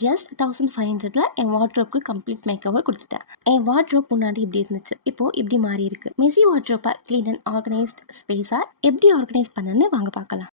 Just 1500ல என் வார்ட்ரோப்க்கு complete make over கொடுத்துட்டேன். என் wardrobe முன்னாடி இப்படி இருந்துச்சு, இப்போ இப்படி மாறி இருக்கு. மெஸி வார்ட்ரோப்பை க்ளீன் அண்ட் ஆர்கனைஸ்ட் ஸ்பேஸாக எப்படி ஆர்கனைஸ் பண்ணணும்னு வாங்க பார்க்கலாம்.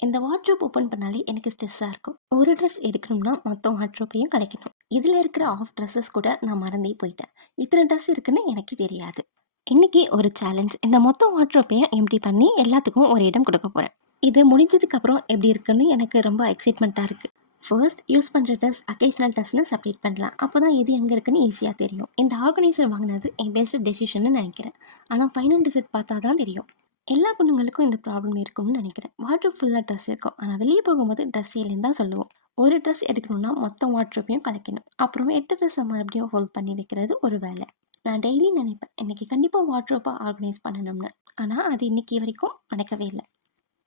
இந்த வார்ட்ரோப் ஓப்பன் பண்ணாலே எனக்கு ஸ்ட்ரெஸ்ஸாக இருக்கும். ஒரு ட்ரெஸ் எடுக்கணும்னா மொத்தம் வார்ட்ரோப்பையும் கலைக்கணும். இதில் இருக்கிற ஆஃப் ட்ரெஸ்ஸஸ் கூட நான் மறந்தே போயிட்டேன். இத்தனை ட்ரெஸ் இருக்குன்னு எனக்கு தெரியாது. இன்னைக்கு ஒரு சேலஞ்ச். இந்த மொத்த வார்ட்ரோப்பையும் எம்டி பண்ணி எல்லாத்துக்கும் ஒரு இடம் கொடுக்க போகிறேன். இது முடிஞ்சதுக்கு அப்புறம் எப்படி இருக்குன்னு எனக்கு ரொம்ப எக்ஸைட்மெண்ட்டாக இருக்குது. ஃபர்ஸ்ட் யூஸ் பண்ணுற ட்ரெஸ் அக்கேஷனல் ட்ரெஸ்னு செப்பரேட் பண்ணலாம். அப்போ தான் எது எங்கே இருக்குன்னு ஈஸியாக தெரியும். இந்த ஆர்கனைசர் வாங்கினது என் பெஸ்ட் டெசிஷன்னு நினைக்கிறேன். ஆனால் ஃபைனல் டிசைட் பார்த்தா தான் தெரியும். எல்லா பொண்ணுங்களுக்கும் இந்த ப்ராப்ளம் இருக்கும்னு நினைக்கிறேன். வார்ட்ரோப் ஃபுல்லாக ட்ரெஸ் இருக்கும், ஆனால் வெளியே போகும்போது ட்ரெஸ் இல்லைன்னு தான் சொல்லுவோம். ஒரு ட்ரெஸ் எடுக்கணும்னா மொத்தம் வார்ட்ரோப்பையும் கலைக்கணும். அப்புறம் 8 ட்ரெஸ்ஸை மறுபடியும் ஹோல்ட் பண்ணி வைக்கிறது ஒரு வேலை. நான் டெய்லி நினைப்பேன் இன்னைக்கு கண்டிப்பாக வார்ட்ரோப்பாக ஆர்கனைஸ் பண்ணணும்னு. ஆனால் அது இன்னைக்கு வரைக்கும் நடக்கவே இல்லை.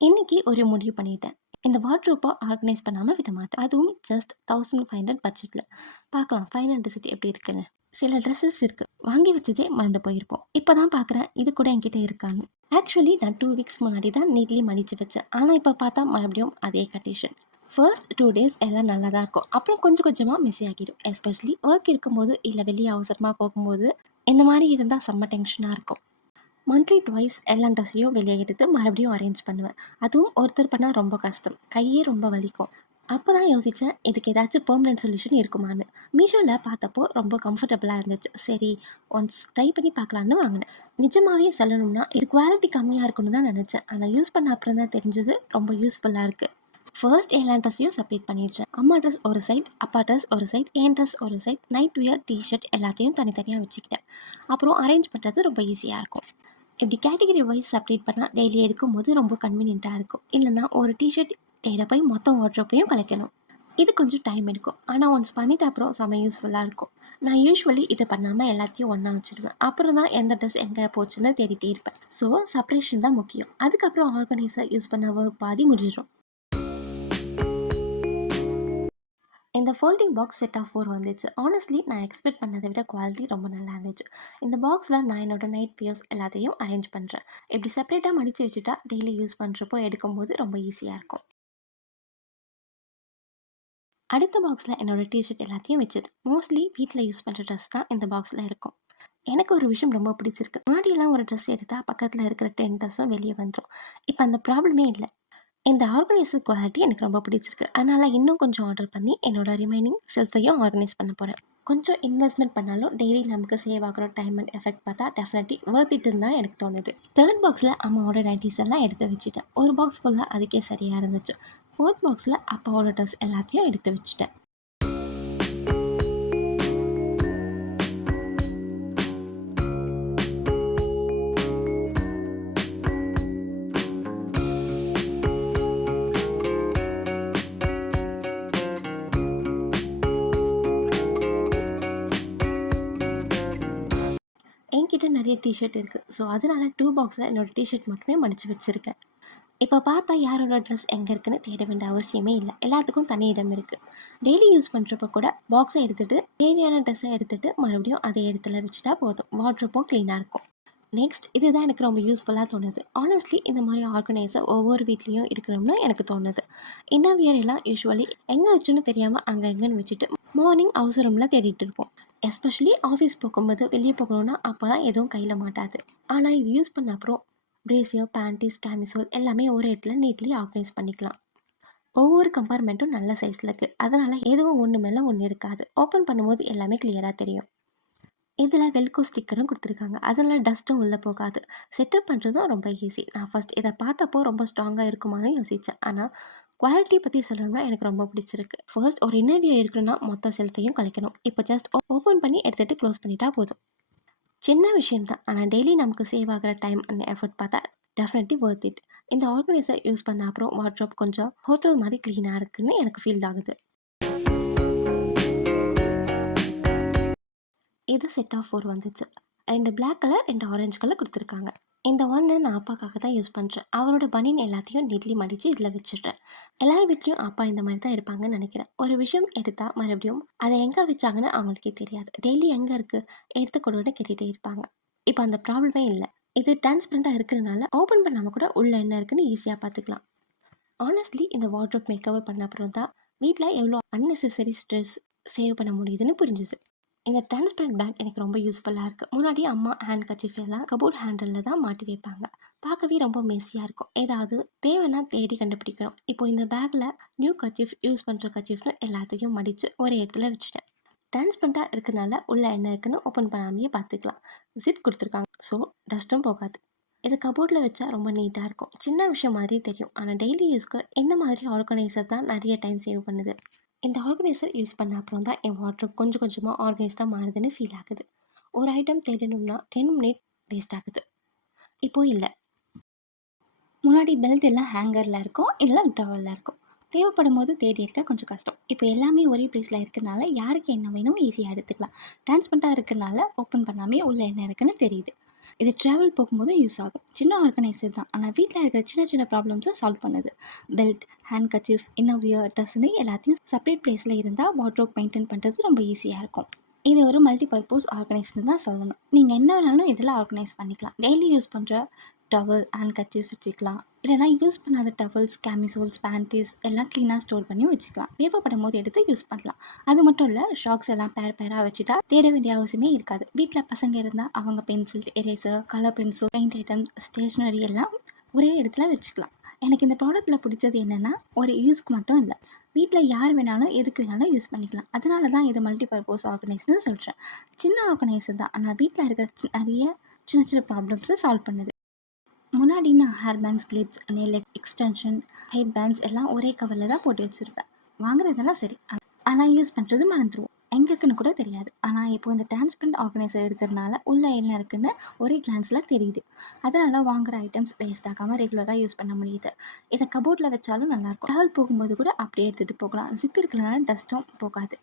இன்னைக்கு ஒரு முடிவு பண்ணிட்டேன். இந்த வார்ட்ரோப்பை ஆர்கனைஸ் பண்ணாமல் விட மாட்டேன். அதுவும் ஜஸ்ட் 1500 பட்ஜெட்டில். பார்க்கலாம் ஃபைனல் டிசைட் எப்படி இருக்குன்னு. சில ட்ரெஸ்ஸஸ் இருக்குது, வாங்கி வச்சதே மறந்து போயிருப்போம். இப்போ தான் பார்க்குறேன் இது கூட என்கிட்ட இருக்கான்னு. ஆக்சுவலி நான் 2 வீக்ஸ் முன்னாடி தான் நீட்லி மடித்து வச்சேன். ஆனால் இப்போ பார்த்தா மறுபடியும் அதே கண்டிஷன். ஃபர்ஸ்ட் 2 டேஸ் எல்லாம் நல்லா தான் இருக்கும், அப்புறம் கொஞ்சம் கொஞ்சமாக மிஸ் ஆகிடும். எஸ்பெஷலி ஒர்க் இருக்கும்போது இல்லை வெளியே அவசரமாக போகும்போது இந்த மாதிரி இருந்தால் செம்ம டென்ஷனாக இருக்கும். மந்த்லி ட்வைஸ் எல்லா ட்ரெஸ்ஸையும் வெளியே எடுத்து மறுபடியும் அரேஞ்ச் பண்ணுவேன். அதுவும் ஒருத்தர் பண்ணால் ரொம்ப கஷ்டம், கையே ரொம்ப வலிக்கும். அப்போ தான் யோசித்தேன் இதுக்கு ஏதாச்சும் பெர்மனெண்ட் சொல்யூஷன் இருக்குமான்னு. மீஷோவில் பார்த்தப்போ ரொம்ப கம்ஃபர்டபுளாக இருந்துச்சு. சரி ஒன்ஸ் ட்ரை பண்ணி பார்க்கலான்னு வாங்கினேன். நிஜமாகவே சொல்லணும்னா இது குவாலிட்டி கம்மியாக இருக்குன்னு தான் நினச்சேன். ஆனால் யூஸ் பண்ண அப்புறம் தான் தெரிஞ்சது ரொம்ப யூஸ்ஃபுல்லாக இருக்குது. ஃபர்ஸ்ட் எல்லா ட்ரெஸ்ஸையும் செப்பரேட் பண்ணிடுறேன். அம்மா ட்ரெஸ் ஒரு சைட், அப்பா ட்ரெஸ் ஒரு சைட், என் ட்ரெஸ் ஒரு சைட், நைட் வியர், டிஷர்ட் எல்லாத்தையும் தனித்தனியாக வச்சுக்கிட்டேன். அப்புறம் அரேஞ்ச் பண்ணுறது ரொம்ப ஈஸியாக இருக்கும். இப்படி கேட்டகரி வைஸ் செப்பரேட் பண்ணால் டெய்லி எடுக்கும்போது ரொம்ப கன்வீனியண்ட்டாக இருக்கும். இல்லைனா ஒரு டிஷர்ட் தேட போய் மொத்தம் வார்ட்ரோப்பையும் கலைக்கணும். இது கொஞ்சம் டைம் எடுக்கும், ஆனால் ஒன்ஸ் பண்ணிட்ட அப்புறம் செம்ம யூஸ்ஃபுல்லாக இருக்கும். நான் யூஸ்வலி இதை பண்ணாமல் எல்லாத்தையும் ஒன்றா வச்சுடுவேன். அப்புறம் தான் எந்த ட்ரெஸ் எங்கே போச்சுன்னு தேடிட்டே இருப்பேன். ஸோ செப்பரேஷன் தான் முக்கியம். அதுக்கப்புறம் ஆர்கனைசர் யூஸ் பண்ண ஒர்க் பாதி முடிஞ்சிடும். இந்த ஃபோல்டிங் பாக்ஸ் செட் ஆஃப் 4 வந்துச்சு. ஆனஸ்ட்லி நான் எக்ஸ்பெக்ட் பண்ணதை விட குவாலிட்டி ரொம்ப நல்லா இருந்துச்சு. இந்த பாக்ஸில் நான் என்னோட நைட் பியர்ஸ் எல்லாத்தையும் அரேஞ்ச் பண்ணுறேன். இப்படி செப்பரேட்டாக மடித்து வச்சுட்டா டெய்லி யூஸ் பண்ணுறப்போ எடுக்கும்போது ரொம்ப ஈஸியாக இருக்கும். அடுத்த பாக்ஸில் என்னோட டிஷர்ட் எல்லாத்தையும் வச்சுது. மோஸ்ட்லி வீட்டில் யூஸ் பண்ணுற ட்ரெஸ் தான் இந்த பாக்ஸில் இருக்கும். எனக்கு ஒரு விஷயம் ரொம்ப பிடிச்சிருக்கு. முன்னாடியெல்லாம் ஒரு ட்ரெஸ் எடுத்தால் பக்கத்தில் இருக்கிற 10 ட்ரெஸ்ஸும் வெளியே வந்துடும். இப்போ அந்த ப்ராப்ளமே இல்லை. இந்த ஆர்கனைசர் குவாலிட்டி எனக்கு ரொம்ப பிடிச்சிருக்கு. அதனால் இன்னும் கொஞ்சம் ஆர்டர் பண்ணி என்னோட ரிமைனிங் செல்ஃபையும் ஆர்கனைஸ் பண்ண போகிறேன். கொஞ்சம் இன்வெஸ்ட்மெண்ட் பண்ணாலும் டெய்லி நமக்கு சேவ் ஆகிற டைம் அண்ட் எஃபெக்ட் பார்த்தா டெஃபினெட்லி ஒர்த் இட்டுன்னு தான் எனக்கு தோணுது. தேர்ட் பாக்ஸில் அம்மாவோட நைட்டிஸ் எல்லாம் எடுத்து வச்சுட்டேன். ஒரு பாக்ஸ் ஃபுல்லாக அதுக்கே சரியாக இருந்துச்சு. ஃபோர்த் பாக்ஸில் அப்பாவோட ட்ரெஸ் எல்லாத்தையும் எடுத்து வச்சுட்டேன். என்கிட்ட நிறைய டிஷர்ட் இருக்குது. ஸோ அதனால 2 பாக்ஸில் என்னோடய டிஷர்ட் மட்டுமே மடித்து வச்சுருக்கேன். இப்போ பார்த்தா யாரோட ட்ரெஸ் எங்கே இருக்குன்னு தேட வேண்டிய அவசியமே இல்லை. எல்லாத்துக்கும் தனி இடம் இருக்குது. டெய்லி யூஸ் பண்ணுறப்ப கூட பாக்ஸை எடுத்துகிட்டு தேவையான ட்ரெஸ்ஸை எடுத்துகிட்டு மறுபடியும் அதே இடத்துல வச்சுட்டா போதும். வார்ட்ரோப்பும் க்ளீனாக இருக்கும். நெக்ஸ்ட் இதுதான் எனக்கு ரொம்ப யூஸ்ஃபுல்லாக தோணுது. ஆனஸ்ட்லி இந்த மாதிரி ஆர்கனைசர் ஒவ்வொரு வீட்லேயும் இருக்கணும்னு எனக்கு தோணுது. இன்னர்வியர் எல்லாம் யூஸ்வலி எங்கே வச்சுன்னு தெரியாமல் அங்கே எங்கேன்னு வச்சுட்டு மார்னிங் அவசரம்லாம் தேடிட்டு இருப்போம். எஸ்பெஷலி ஆஃபீஸ் போகும்போது வெளியே போகணுன்னா அப்போ தான் எதுவும் கையில் மாட்டாது. ஆனால் இது யூஸ் பண்ண அப்புறம் பிரேசியர், பேண்டிஸ், கேமிசோல் எல்லாமே ஒரு இடத்துல நீட்லி ஆர்கனைஸ் பண்ணிக்கலாம். ஒவ்வொரு கம்பார்ட்மெண்ட்டும் நல்ல சைஸில் இருக்குது. அதனால் எதுவும் ஒன்று மேலே ஒன்று இருக்காது. ஓப்பன் பண்ணும்போது எல்லாமே கிளியராக தெரியும். இதில் வெல்கோ ஸ்டிக்கரும் கொடுத்துருக்காங்க. அதனால் டஸ்ட்டும் உள்ளே போகாது. செட்டப் பண்ணுறதும் ரொம்ப ஈஸி. நான் ஃபஸ்ட் இதை பார்த்தப்போ ரொம்ப ஸ்ட்ராங்காக இருக்குமான்னு யோசித்தேன். ஆனால் குவாலிட்டி பற்றி சொல்லணும்னா எனக்கு ரொம்ப பிடிச்சிருக்கு. ஃபர்ஸ்ட் ஒரு இன்னர்வியர் இருக்குன்னா மொத்த செல்ஃபையும் கலைக்கணும். இப்போ ஜஸ்ட் ஓப்பன் பண்ணி எடுத்துகிட்டு க்ளோஸ் பண்ணிட்டா போதும். சின்ன விஷயம் தான், ஆனால் டெய்லி நமக்கு சேவ் ஆகிற டைம் அண்ட் எஃபர்ட் பார்த்தா டெஃபினெட்லி ஒர்த் இட். இந்த ஆர்கனைசர் யூஸ் பண்ண அப்புறம் வார்ட்ரோப் கொஞ்சம் ஹோட்டல் மாதிரி க்ளீனாக இருக்குதுன்னு எனக்கு ஃபீல் ஆகுது. இது செட் ஆஃப் 4 வந்துச்சு. 2 பிளாக் கலர், 2 ஆரஞ்சு கலர் கொடுத்துருக்காங்க. இந்த ஒன்று நான் அப்பாக்காக தான் யூஸ் பண்ணுறேன். அவரோட பனியன் எல்லாத்தையும் நீட்லி மடித்து இதில் வச்சிடுறேன். எல்லார் வீட்லேயும் அப்பா இந்த மாதிரி தான் இருப்பாங்கன்னு நினைக்கிறேன். ஒரு விஷயம் எடுத்தால் மறுபடியும் அதை எங்கே வச்சாங்கன்னு அவங்களுக்கே தெரியாது. டெய்லி எங்கே இருக்குது எடுத்து கொடுன்னு கேட்டுகிட்டே இருப்பாங்க. இப்போ அந்த ப்ராப்ளமே இல்லை. இது டிரான்ஸ்பரண்ட்டாக இருக்கிறதுனால ஓப்பன் பண்ணாமல் கூட உள்ளே என்ன இருக்குன்னு ஈஸியாக பார்த்துக்கலாம். ஆனஸ்ட்லி இந்த வார்ட்ரோப் மேக் ஓவர் பண்ண அப்புறம் தான் வீட்டில் எவ்வளோ அன்னெசரி ஸ்ட்ரெஸ் சேவ் பண்ண முடியுதுன்னு புரிஞ்சுது. இந்த டிரான்ஸ்பரண்ட் பேக் எனக்கு ரொம்ப யூஸ்ஃபுல்லாக இருக்குது. முன்னாடி அம்மா ஹேண்ட் கர்ச்சீஃப் எல்லாம் கபோர்ட் ஹேண்டலில் தான் மாட்டி வைப்பாங்க. பார்க்கவே ரொம்ப மெஸ்ஸியாக இருக்கும். ஏதாவது தேவைன்னா தேடி கண்டுபிடிக்கணும். இப்போ இந்த பேக்கில் நியூ கர்ச்சீஃப், யூஸ் பண்ணுற கர்ச்சீஃப்னு எல்லாத்தையும் மடித்து ஒரே இடத்துல வச்சுட்டேன். டிரான்ஸ்பரண்ட்டாக இருக்கிறனால உள்ள என்ன இருக்குன்னு ஓப்பன் பண்ணாமையே பார்த்துக்கலாம். ஜிப் கொடுத்துருக்காங்க, ஸோ டஸ்ட்டும் போகாது. இது கபோர்டில் வச்சா ரொம்ப நீட்டாக இருக்கும். சின்ன விஷயம் மாதிரி தெரியும், ஆனால் டெய்லி யூஸ்க்கு இந்த மாதிரி ஆர்கனைசர் தான் நிறைய டைம் சேவ் பண்ணுது. இந்த ஆர்கனைசர் யூஸ் பண்ண அப்புறம் தான் என் வாட்ரோப் கொஞ்சம் கொஞ்சமாக ஆர்கனைஸ்டாக மாறுதுன்னு ஃபீல் ஆகுது. ஒரு ஐட்டம் தேடணும்னா 10 மினிட் வேஸ்ட் ஆகுது. இப்போ இல்லை. முன்னாடி பெல்ட் எல்லாம் ஹேங்கரில் இருக்கும், இல்லை ட்ராவலில் இருக்கும். தேவைப்படும் போது தேடி எடுக்க கொஞ்சம் கஷ்டம். இப்போ எல்லாமே ஒரே பிளேஸில் இருக்கிறனால யாருக்கு என்ன வேணும் ஈஸியாக எடுத்துக்கலாம். டிரான்ஸ்பரண்ட்டாக இருக்கிறனால ஓப்பன் பண்ணாமே உள்ள என்ன இருக்குன்னு தெரியுது. இது ட்ராவல் போகும்போது யூஸ் ஆகும். சின்ன ஆர்கனைசர் தான், ஆனால் வீட்டில் இருக்கிற சின்ன சின்ன ப்ராப்ளம்ஸை சால்வ் பண்ணுது. பெல்ட், ஹேண்ட் கர்ச்சீஃப், இன்னோவியர், ட்ரெஸ்ஸுன்னு எல்லாத்தையும் செப்பரேட் பிளேஸில் இருந்தால் வாட்ரோப் மெயின்டைன் பண்ணுறது ரொம்ப ஈஸியாக இருக்கும். இது ஒரு மல்டி பர்பஸ் ஆர்கனைஸ்னு தான் சொல்லணும். நீங்கள் என்ன வேணாலும் இதில் ஆர்கனைஸ் பண்ணிக்கலாம். டெய்லி யூஸ் பண்ணுற டவல், ஹேண்ட் கர்ச்சீஃப் வச்சுக்கலாம். இல்லைனா யூஸ் பண்ணாத டவல்ஸ், கேமிசோல்ஸ், பேண்டீஸ் எல்லாம் க்ளீனாக ஸ்டோர் பண்ணி வச்சுக்கலாம். தேவைப்படும் போது எடுத்து யூஸ் பண்ணலாம். அது மட்டும் இல்லை, ஷாக்ஸ் எல்லாம் பேராக வச்சுட்டா தேட வேண்டிய அவசியமே இருக்காது. வீட்டில் பசங்க இருந்தால் அவங்க pencil, eraser, colour pencil, paint items, stationery எல்லாம் ஒரே இடத்துல வச்சுக்கலாம். எனக்கு இந்த ப்ராடக்ட்டில் பிடிச்சது என்னென்னா, ஒரு யூஸ்க்கு மட்டும் இல்லை, வீட்டில் யார் வேணாலும் எதுக்கு வேணாலும் யூஸ் பண்ணிக்கலாம். அதனால தான் இது மல்டி பர்பஸ் ஆர்கனைஸ்னு சொல்கிறேன். சின்ன ஆர்கனைசர் தான், ஆனால் வீட்டில் இருக்கிற நிறைய சின்ன சின்ன ப்ராப்ளம்ஸை சால்வ் பண்ணுது. முன்னாடி நான் hair bands, clips, nail extension, head bands எல்லாம் ஒரே கவரில் தான் போட்டு வச்சுருப்பேன். வாங்குறதெல்லாம் சரி, ஆனால் யூஸ் பண்ணுறது மறந்துடுவோம். எங்கே இருக்குன்னு கூட தெரியாது. ஆனால் இப்போ இந்த டிரான்ஸ்பரண்ட் ஆர்கனைசர் இருக்கிறதுனால உள்ள என்ன இருக்குன்னு ஒரே கிளான்ஸில் தெரியுது. அதனால் வாங்குகிற ஐட்டம்ஸ் வேஸ்ட் ஆகாமல் ரெகுலராக யூஸ் பண்ண முடியுது. இதை கபோர்டில் வச்சாலும் நல்லாயிருக்கும். ட்ராவல் போகும்போது கூட அப்படியே எடுத்துகிட்டு போகலாம். ஜிப் இருக்கிறனால டஸ்ட்டும் போகாது.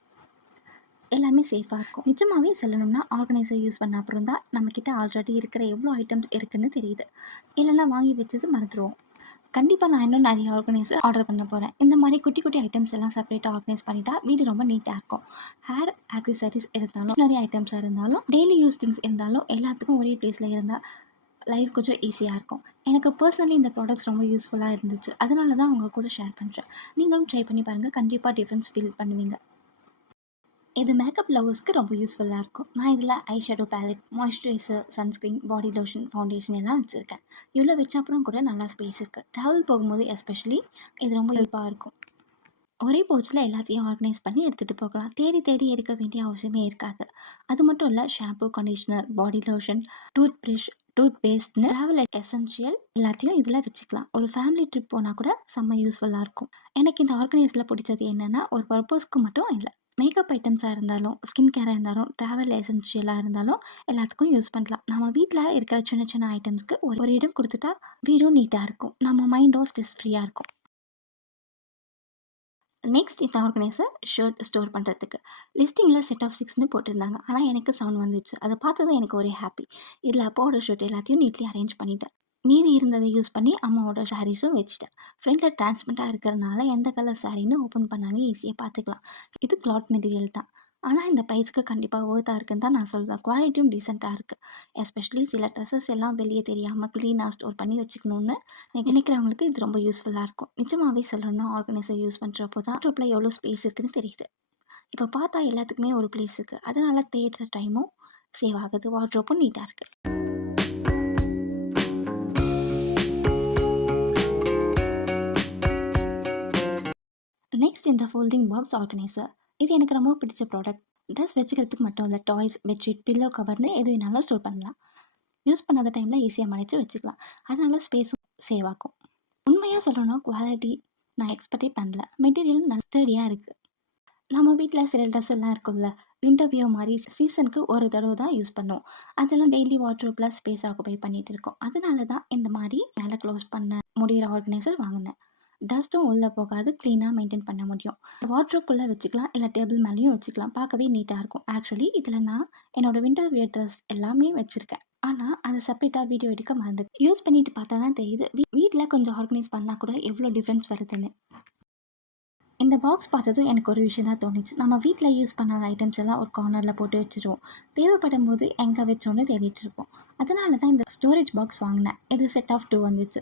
எல்லாமே சேஃபாக இருக்கும். நிஜமாகவே சொல்லணும்னா ஆர்கனைசர் யூஸ் பண்ண அப்புறம் தான் நம்மக்கிட்ட ஆல்ரெடி இருக்கிற எவ்வளோ ஐட்டம்ஸ் இருக்குன்னு தெரியுது. இல்லைன்னா வாங்கி வச்சது மறந்துடுவோம். கண்டிப்பாக நான் இன்னும் நிறைய ஆர்கனைசர் ஆர்டர் பண்ண போகிறேன். இந்த மாதிரி குட்டி குட்டி ஐட்டம்ஸ் எல்லாம் செப்பரேட்டாக ஆர்கனைஸ் பண்ணிட்டா வீடு ரொம்ப நீட்டாக இருக்கும். ஹேர் ஆக்சசரிஸ் இருந்தாலும், நிறைய ஐட்டம்ஸாக இருந்தாலும், டெய்லி யூஸ் திங்ஸ் இருந்தாலும் எல்லாத்துக்கும் ஒரே பிளேஸில் இருந்தால் லைஃப் கொஞ்சம் ஈஸியாக இருக்கும். எனக்கு பர்சனலி இந்த ப்ராடக்ட்ஸ் ரொம்ப யூஸ்ஃபுல்லாக இருந்துச்சு. அதனால தான் அவங்க கூட ஷேர் பண்ணுறேன். நீங்களும் ட்ரை பண்ணி பாருங்கள். கண்டிப்பாக டிஃப்ரென்ஸ் ஃபீல் பண்ணுவீங்க. இது மேக்கப் லவர்ஸ்க்கு ரொம்ப யூஸ்ஃபுல்லாக இருக்கும். நான் இதில் eye shadow ballot, moisturiser, sunscreen, body lotion, foundation எல்லாம் வச்சுருக்கேன். இவ்வளோ வச்ச அப்புறம் கூட நல்லா ஸ்பேஸ் இருக்குது. ட்ராவல் போகும்போது எஸ்பெஷலி இது ரொம்ப ஹெல்ப்பாக இருக்கும். ஒரே பவுச்சில் எல்லாத்தையும் ஆர்கனைஸ் பண்ணி எடுத்துகிட்டு போகலாம். தேடி தேடி எடுக்க வேண்டிய அவசியமே இருக்காது. அது மட்டும் இல்லை, shampoo, conditioner, body lotion, tooth brush, tooth பேஸ்ட்னு ட்ராவல் எசென்ஷியல் எல்லாத்தையும் இதில் வச்சுக்கலாம். ஒரு ஃபேமிலி ட்ரிப் போனால் கூட செம்ம யூஸ்ஃபுல்லாக இருக்கும். எனக்கு இந்த ஆர்கனைஸில் பிடிச்சது என்னென்னா, ஒரு பர்பஸ்க்கு மட்டும் இல்லை, மேக்கப் ஐட்டம்ஸாக இருந்தாலும், ஸ்கின் கேராக இருந்தாலும், ட்ராவல் எசென்ஷியலாக இருந்தாலும் எல்லாத்துக்கும் யூஸ் பண்ணலாம். நம்ம வீட்டில் இருக்கிற சின்ன சின்ன ஐட்டம்ஸ்க்கு ஒரு இடம் கொடுத்துட்டா வீடும் நீட்டாக இருக்கும். நம்ம மைண்டும் ஸ்ட்ரெஸ் ஃப்ரீயாக இருக்கும். நெக்ஸ்ட் இந்த ஆர்கனைசர் ஷர்ட் ஸ்டோர் பண்ணுறதுக்கு லிஸ்டிங்கில் செட் ஆஃப் 6ன்னு போட்டிருந்தாங்க. ஆனால் எனக்கு 7 வந்துச்சு. அதை பார்த்ததும் எனக்கு ஒரே ஹாப்பி. இதில் அப்பாவோட ஷர்ட் எல்லாத்தையும் நீட்லி அரேஞ்ச் பண்ணிட்டேன். மீதி இருந்ததை யூஸ் பண்ணி அம்மாவோட சாரீஸும் வச்சுட்டேன். ஃப்ரண்ட்டில் டிரான்ஸ்பரண்ட்டாக இருக்கிறதுனால எந்த கலர் சாரின்னு ஓப்பன் பண்ணாமே ஈஸியாக பார்த்துக்கலாம். இது கிளாத் மெட்டீரியல் தான், ஆனால் இந்த ப்ரைஸ்க்கு கண்டிப்பாக ஒர்த்தாக இருக்குன்னு தான் நான் சொல்வேன். குவாலிட்டியும் டீசெண்டாக இருக்குது. எஸ்பெஷலி சில ட்ரெஸ்ஸஸ் எல்லாம் வெளியே தெரியாமல் க்ளீனாக ஸ்டோர் பண்ணி வச்சுக்கணுன்னு நினைக்கிறவங்களுக்கு இது ரொம்ப யூஸ்ஃபுல்லாக இருக்கும். நிஜமாகவே சொல்லணும்னா ஆர்கனைசர் யூஸ் பண்ணுறப்போ தான் வாட்ரோப்பில் எவ்வளோ ஸ்பேஸ் இருக்குன்னு தெரியுது. இப்போ பார்த்தா எல்லாத்துக்குமே ஒரு பிளேஸ் இருக்குது. அதனால் தேடுற டைமும் சேவ் ஆகுது. வாட்ரோப்பும் நீட்டாக இருக்குது. நெக்ஸ்ட் இந்த ஃபோல்டிங் பாக்ஸ் ஆர்கனைசர். இது எனக்கு ரொம்ப பிடிச்ச ப்ராடக்ட். ட்ரெஸ் வச்சுக்கிறதுக்கு மட்டும் இல்லை, டாய்ஸ், பெட்ஷீட், பில்லோ கவர்னு எது வேணாலும் ஸ்டோர் பண்ணலாம். யூஸ் பண்ணாத டைமில் ஈஸியாக மறைச்சு வச்சுக்கலாம். அதனால ஸ்பேஸும் சேவ் ஆகும். உண்மையாக சொல்லணும்னா குவாலிட்டி நான் எக்ஸ்பெக்டே பண்ணல. மெட்டீரியல் ஸ்டடியாக இருக்குது. நம்ம வீட்டில் சில ட்ரெஸ் எல்லாம் இருக்கும்ல, வின்டர் வியர் மாதிரி சீசனுக்கு ஒரு தடவை தான் யூஸ் பண்ணுவோம். அதெல்லாம் டெய்லி வாட்ரோப்பில் ஸ்பேஸ் ஆக்குபை பண்ணிகிட்டு இருக்கோம். அதனால தான் இந்த மாதிரி மேலே க்ளோஸ் பண்ண முடிகிற ஆர்கனைசர் வாங்கினேன். டஸ்ட்டும் உள்ளே போகாது, க்ளீனாக மெயின்டைன் பண்ண முடியும். வாட்ரோப்புக்குள்ளே வச்சுக்கலாம், இல்லை டேபிள் மேலேயும் வச்சுக்கலாம். பார்க்கவே நீட்டாக இருக்கும். ஆக்சுவலி இதில் நான் என்னோடய வின்டர் வியர் ட்ரெஸ் எல்லாமே வச்சுருக்கேன். ஆனால் அதை செப்பரேட்டாக வீடியோ எடுக்க மறந்து யூஸ் பண்ணிட்டு பார்த்தா தான் தெரியுது வீட்டில் கொஞ்சம் ஆர்கனைஸ் பண்ணால் கூட எவ்வளோ டிஃப்ரென்ஸ் வருதுன்னு. இந்த பாக்ஸ் பார்த்ததும் எனக்கு ஒரு விஷயம் தான் தோணுச்சு. நம்ம வீட்ல யூஸ் பண்ணாத ஐட்டம்ஸ் எல்லாம் ஒரு கார்னரில் போட்டு வச்சுருவோம். தேவைப்படும்போது எங்கே வச்சோன்னு தேடிட்டு இருப்போம். அதனால தான் இந்த ஸ்டோரேஜ் பாக்ஸ் வாங்கினேன். இது செட் ஆஃப் 2 வந்துச்சு.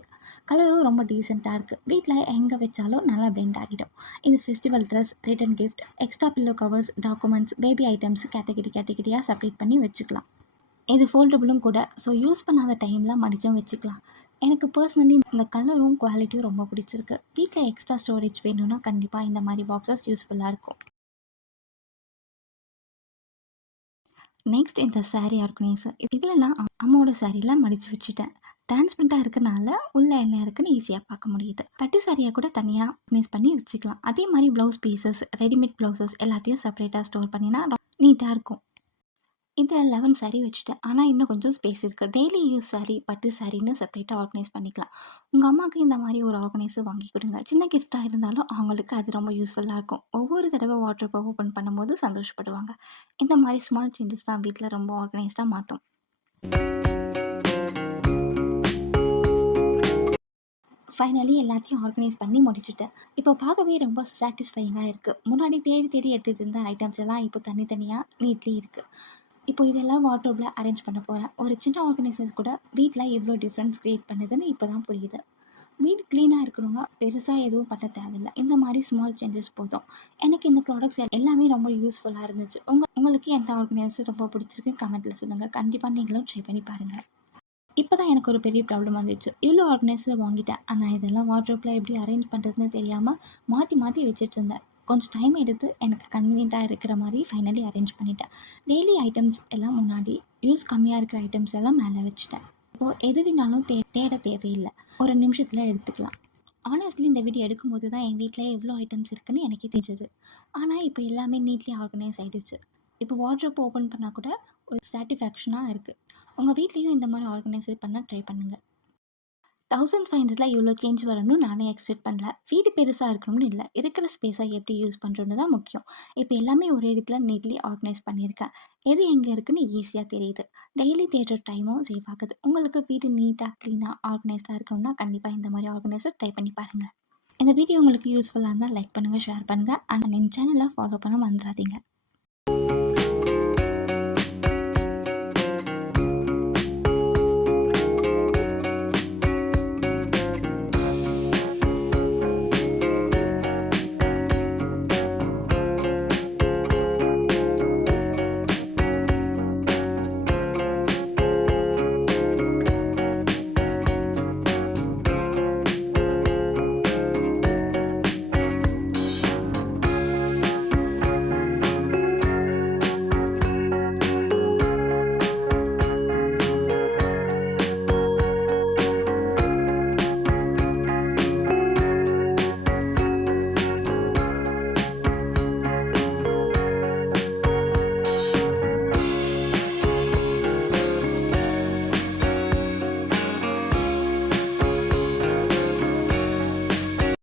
கலரும் ரொம்ப டீசெண்டாக இருக்குது. வீட்டில் எங்கே வச்சாலும் நல்லா பிளெண்ட் ஆகிடும். இது festival dress, return gift, extra pillow covers, documents, baby items கேட்டகரியாக செப்பரேட் பண்ணி வச்சுக்கலாம். இது ஃபோல்டபுளும் கூட. ஸோ யூஸ் பண்ணாத டைமில் மடிச்சும் வச்சுக்கலாம். எனக்கு பர்சனலி இந்த கலரும் குவாலிட்டியும் ரொம்ப பிடிச்சிருக்கு. வீட்டில் எக்ஸ்ட்ரா ஸ்டோரேஜ் வேணும்னா கண்டிப்பாக இந்த மாதிரி பாக்ஸஸ் யூஸ்ஃபுல்லாக இருக்கும். நெக்ஸ்ட் இந்த saree ஆர்கனைசர். இதில் நான் அம்மாவோட சாரீலாம் மடித்து வச்சுட்டேன். டிரான்ஸ்பரண்ட்டாக இருக்கனால உள்ள என்ன இருக்குன்னு ஈஸியாக பார்க்க முடியுது. பட்டு சாரியாக கூட தனியாக ஆர்கனைஸ் பண்ணி வச்சுக்கலாம். அதே மாதிரி ப்ளவுஸ் பீசஸ், ரெடிமேட் ப்ளவுசஸ் எல்லாத்தையும் செப்பரேட்டாக ஸ்டோர் பண்ணினா நீட்டாக இருக்கும். இதில் 11 saree வச்சுட்டேன். ஆனால் இன்னும் கொஞ்சம் ஸ்பேஸ் இருக்குது. டெய்லி யூஸ் saree, பட்டு சாரின்னு செப்பரேட்டாக ஆர்கனைஸ் பண்ணிக்கலாம். உங்கள் அம்மாவுக்கு இந்த மாதிரி ஒரு ஆர்கனைஸர் வாங்கி கொடுங்க. சின்ன கிஃப்ட்டாக இருந்தாலும் அவங்களுக்கு அது ரொம்ப யூஸ்ஃபுல்லாக இருக்கும். ஒவ்வொரு தடவை வாட்ரோப்பை ஓப்பன் பண்ணும்போது சந்தோஷப்படுவாங்க. இந்த மாதிரி ஸ்மால் சேஞ்சஸ் தான் வீட்டில் ரொம்ப ஆர்கனைஸ்டாக மாற்றும். ஃபைனலி எல்லாத்தையும் ஆர்கனைஸ் பண்ணி முடிச்சுட்டேன். இப்போ பார்க்கவே ரொம்ப சாட்டிஸ்ஃபையிங்காக இருக்குது. முன்னாடி தேடி தேடி எடுத்துகிட்டு இருந்த ஐட்டம்ஸ் எல்லாம் இப்போ தனித்தனியாக நீட்லி இருக்குது. இப்போ இதெல்லாம் வார்ட்ரோப்பில் அரேஞ்ச் பண்ண போகிறேன். ஒரு சின்ன ஆர்கனைசர்ஸ் கூட வீட்டில் எவ்வளோ டிஃப்ரென்ஸ் க்ரியேட் பண்ணுதுன்னு இப்போ தான் புரியுது. வீடு க்ளீனாக இருக்கணும்னா பெருசாக எதுவும் பண்ண தேவையில்லை. இந்த மாதிரி ஸ்மால் சேஞ்சஸ் போதும். எனக்கு இந்த ப்ராடக்ட்ஸ் எல்லாமே ரொம்ப யூஸ்ஃபுல்லாக இருந்துச்சு. உங்களுக்கு எந்த ஆர்கனைசர் ரொம்ப பிடிச்சிருக்கு கமெண்ட்டில் சொல்லுங்கள். கண்டிப்பாக நீங்களும் ட்ரை பண்ணி பாருங்கள். இப்போ தான் எனக்கு ஒரு பெரிய ப்ராப்ளம் வந்துச்சு. இவ்வளோ ஆர்கனைசர் வாங்கிட்டேன். ஆனால் இதெல்லாம் வார்ட்ரோப்பில் எப்படி அரேஞ்ச் பண்ணுறதுன்னு தெரியாமல் மாற்றி மாற்றி வச்சுட்ருந்தேன். கொஞ்சம் டைம் எடுத்து எனக்கு கன்வீனியண்ட்டாக இருக்கிற மாதிரி ஃபைனலி அரேஞ்ச் பண்ணிட்டேன். டெய்லி ஐட்டம்ஸ் எல்லாம் முன்னாடி, யூஸ் கம்மியாக இருக்கிற ஐட்டம்ஸ் எல்லாம் மேலே வச்சுட்டேன். இப்போது எது வேணாலும் தேட தேவையில்லை. ஒரு நிமிஷத்தில் எடுத்துக்கலாம். ஆனஸ்ட்லி இந்த வீடியோ எடுக்கும்போது தான் என் வீட்டில் எவ்வளோ ஐட்டம்ஸ் இருக்குதுன்னு எனக்கே தெரிஞ்சது. ஆனால் இப்போ எல்லாமே நீட்லி ஆர்கனைஸ் ஆகிடுச்சு. இப்போ வார்ட்ரோப் ஓப்பன் பண்ணால் கூட ஒரு சாட்டிஸ்ஃபேக்ஷனாக இருக்குது. உங்கள் வீட்லேயும் இந்த மாதிரி ஆர்கனைஸ் பண்ண ட்ரை பண்ணுங்கள். 1500 இவ்வளோ சேஞ்ச் வரணும்னு நானே எக்ஸ்பெக்ட் பண்ணல. வீடு பெருசாக இருக்கணும்னு இல்லை, இருக்கிற ஸ்பேஸை எப்படி யூஸ் பண்ணுறோன்னு தான் முக்கியம். இப்போ எல்லாமே ஒரு இடத்துல நீட்லி ஆர்கனைஸ் பண்ணியிருக்கேன். எது எங்கே இருக்குன்னு ஈஸியாக தெரியுது. டெய்லி தேடுற டைமும் சேவ் ஆகுது. உங்களுக்கு வீடு நீட்டாக க்ளீனாக ஆர்கனைஸ்டாக இருக்கணும்னா கண்டிப்பாக இந்த மாதிரி ஆர்கனைசர் ட்ரை பண்ணி பாருங்கள். இந்த வீடியோ உங்களுக்கு யூஸ்ஃபுல்லாக இருந்தால் லைக் பண்ணுங்கள், ஷேர் பண்ணுங்கள். அண்ட் என் சேனலை ஃபாலோ பண்ண மறந்துடாதீங்க.